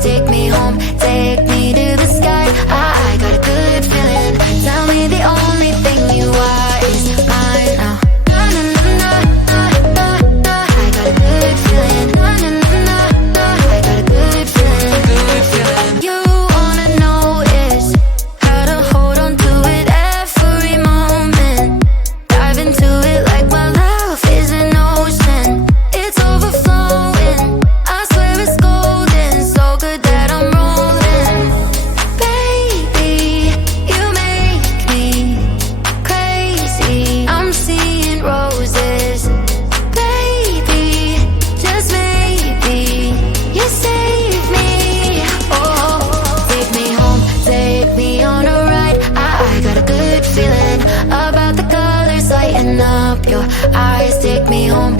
take me home, take me to the sky. I got a good feeling. Tell me the only thing you are is mine now. Na na na na na na. I got a good feeling. Na na na na na. I got a good feeling. Good feeling. You wanna know is how to hold on to it every moment. Dive into it like my love is an ocean. It's overflowing. I swear it's golden. So good that I'm rolling. Baby, you make me crazy. I'm seeing roses. Baby, just maybe you save me. Oh, take me home, take me on a ride. I got a good feeling about the colors lighting up your eyes. Take me home,